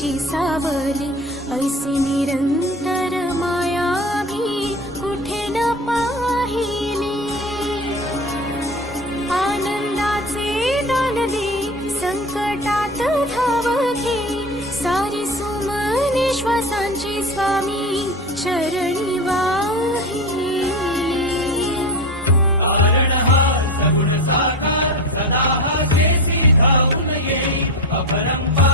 तुझी सावली, ऐसी निरंतर माया मी कुठे न पाहिली. आनंदाचे दान दे, संकटात धाव घे, सारी सुमने श्वासांची स्वामी चरणी वाहिली. कारण हा सगुण साकार, सदा हा जेसी धावून येई, अपरंपार